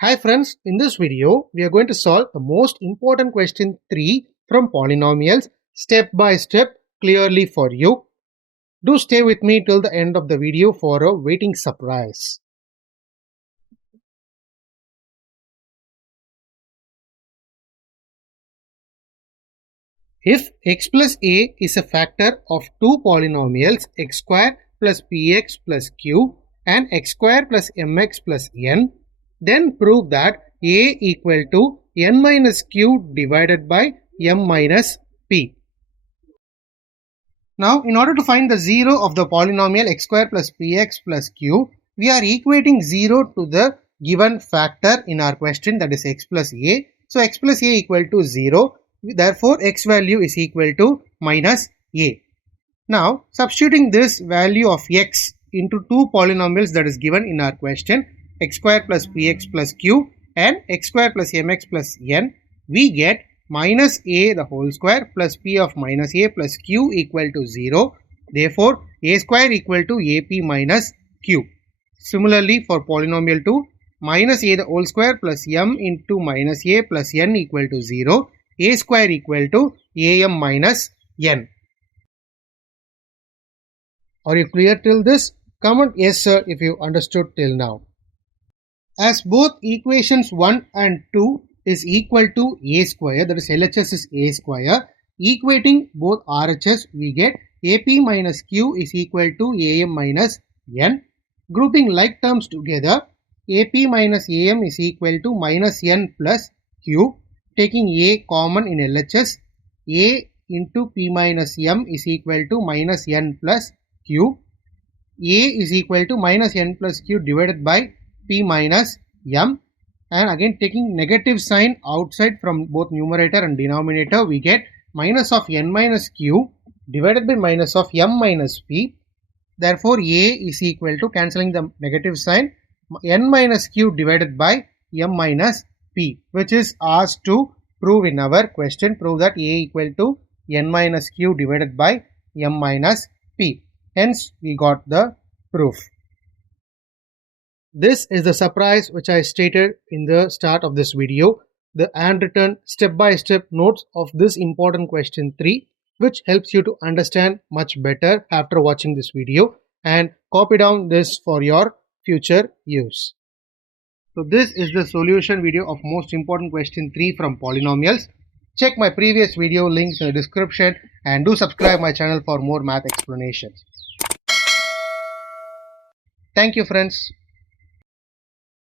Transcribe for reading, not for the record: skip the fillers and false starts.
Hi friends, in this video we are going to solve the most important question 3 from polynomials step by step clearly for you. Do stay with me till the end of the video for a waiting surprise. If x plus a is a factor of two polynomials x² plus px plus q and x² plus mx plus n, then prove that a equal to n minus q divided by m minus p. Now, in order to find the 0 of the polynomial x² plus px plus q, we are equating 0 to the given factor in our question, that is x plus a. So, x plus a equal to 0. Therefore, x value is equal to minus a. Now, substituting this value of x into two polynomials that is given in our question, x² plus px plus q and x² plus mx plus n, we get minus a the whole square plus p of minus a plus q equal to 0. Therefore, a square equal to ap minus q. Similarly, for polynomial 2, minus a the whole square plus m into minus a plus n equal to 0. A square equal to am minus n. Are you clear till this? Comment yes sir if you understood till now. As both equations 1 and 2 is equal to a square, that is LHS is a square, equating both RHS, we get ap minus q is equal to am minus n. Grouping like terms together, ap minus am is equal to minus n plus q. Taking a common in LHS, a into p minus m is equal to minus n plus q. A is equal to minus n plus q divided by p minus m, and again taking negative sign outside from both numerator and denominator, we get minus of n minus q divided by minus of m minus p. Therefore, a is equal to, cancelling the negative sign, n minus q divided by m minus p, which is asked to prove in our question. Prove that a equal to n minus q divided by m minus p. Hence, we got the proof. This is the surprise which I stated in the start of this video. The handwritten step-by-step notes of this important question 3, which helps you to understand much better after watching this video, and copy down this for your future use. So this is the solution video of most important question 3 from polynomials. Check my previous video links in the description and do subscribe my channel for more math explanations. Thank you friends.